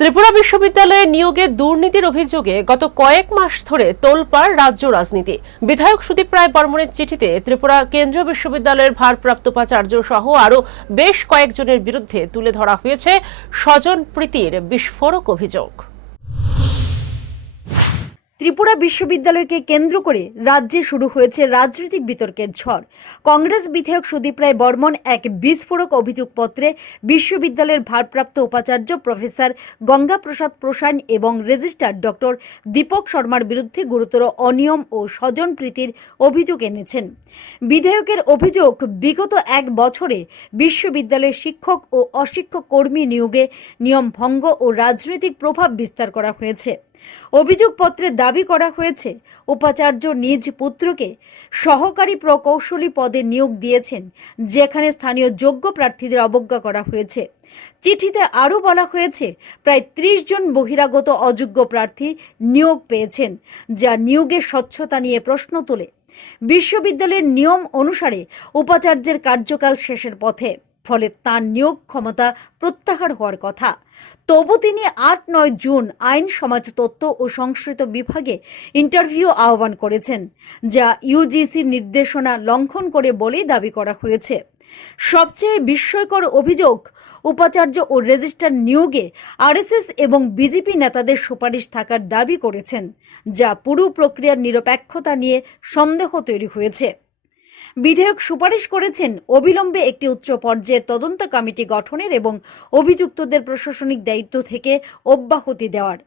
ত্রিপুরা বিশ্ববিদ্যালয়ে নিয়োগে দুর্নীতির অভিযোগে গত কয়েক মাস ধরে তোলপাড় রাজ্য রাজনীতি। বিধায়ক সুদীপ রায় বর্মনের চিঠিতে ত্রিপুরা কেন্দ্রীয় বিশ্ববিদ্যালয়ের ভারপ্রাপ্ত উপাচার্য সহ আরও বেশ কয়েকজনের বিরুদ্ধে তুলে ধরা হয়েছে স্বজন প্রীতির বিস্ফোরক অভিযোগ। ত্রিপুরা বিশ্ববিদ্যালয়কে কেন্দ্র করে রাজ্যে শুরু হয়েছে রাজনৈতিক বিতর্কের ঝড়। কংগ্রেস বিধায়ক সুদীপ রায় বর্মন এক বিস্ফোরক অভিযোগপত্রে বিশ্ববিদ্যালয়ের ভারপ্রাপ্ত উপাচার্য প্রফেসর গঙ্গাপ্রসাদ প্রসাইন এবং রেজিস্ট্রার ডক্টর দীপক শর্মার বিরুদ্ধে গুরুতর অনিয়ম ও স্বজনপ্রীতির অভিযোগ এনেছেন। বিধায়কের অভিযোগ, বিগত এক বছরে বিশ্ববিদ্যালয়ের শিক্ষক ও অশিক্ষক কর্মী নিয়োগে নিয়ম ভঙ্গ ও রাজনৈতিক প্রভাব বিস্তার করা হয়েছে। অভিযোগপত্রে দাবি করা হয়েছে, উপাচার্য নিজ পুত্রকে সহকারী প্রকৌশলী পদে নিয়োগ দিয়েছেন, যেখানে স্থানীয় যোগ্য প্রার্থীদের অবজ্ঞা করা হয়েছে। চিঠিতে আরও বলা হয়েছে, প্রায় ত্রিশ জন বহিরাগত অযোগ্য প্রার্থী নিয়োগ পেয়েছেন, যা নিয়োগের স্বচ্ছতা নিয়ে প্রশ্ন তোলে। বিশ্ববিদ্যালয়ের নিয়ম অনুসারে উপাচার্যের কার্যকাল শেষের পথে। ফলে তার নিয়োগ ক্ষমতা প্রত্যাহার হওয়ার কথা। তবু তিনি আট নয় জুন আইন, সমাজ তত্ত্ব ও সংস্কৃত বিভাগে ইন্টারভিউ আহ্বান করেছেন, যা ইউজিসির নির্দেশনা লঙ্ঘন করে বলেই দাবি করা হয়েছে। সবচেয়ে বিস্ময়কর অভিযোগ, উপাচার্য ও রেজিস্ট্রার নিয়োগে আরএসএস এবং বিজেপি নেতাদের সুপারিশ থাকার দাবি করেছেন, যা পুরো প্রক্রিয়ার নিরপেক্ষতা নিয়ে সন্দেহ তৈরি হয়েছে। বিধেয়ক সুপারিশ করেছেন অবিলম্বে একটি উচ্চ পর্যায়ের তদন্ত কমিটি গঠনের এবং অভিযুক্তদের প্রশাসনিক দায়িত্ব থেকে অব্যাহতি দেওয়ার।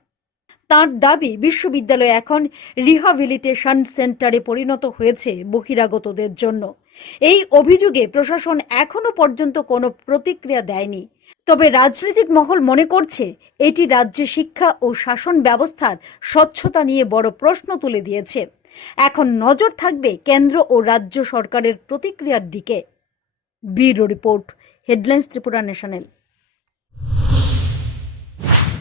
তার দাবি, বিশ্ববিদ্যালয় এখন রিহাবিলিটেশন সেন্টারে পরিণত হয়েছে বহিরাগতদের জন্য। এই অভিযোগে প্রশাসন এখনও পর্যন্ত কোনো প্রতিক্রিয়া দেয়নি। তবে রাজনৈতিক মহল মনে করছে, এটি রাজ্যে শিক্ষা ও শাসন ব্যবস্থার স্বচ্ছতা নিয়ে বড় প্রশ্ন তুলে দিয়েছে। এখন নজর থাকবে কেন্দ্র ও রাজ্য সরকারের প্রতিক্রিয়ার দিকে। Bureau report headlines Tripura national.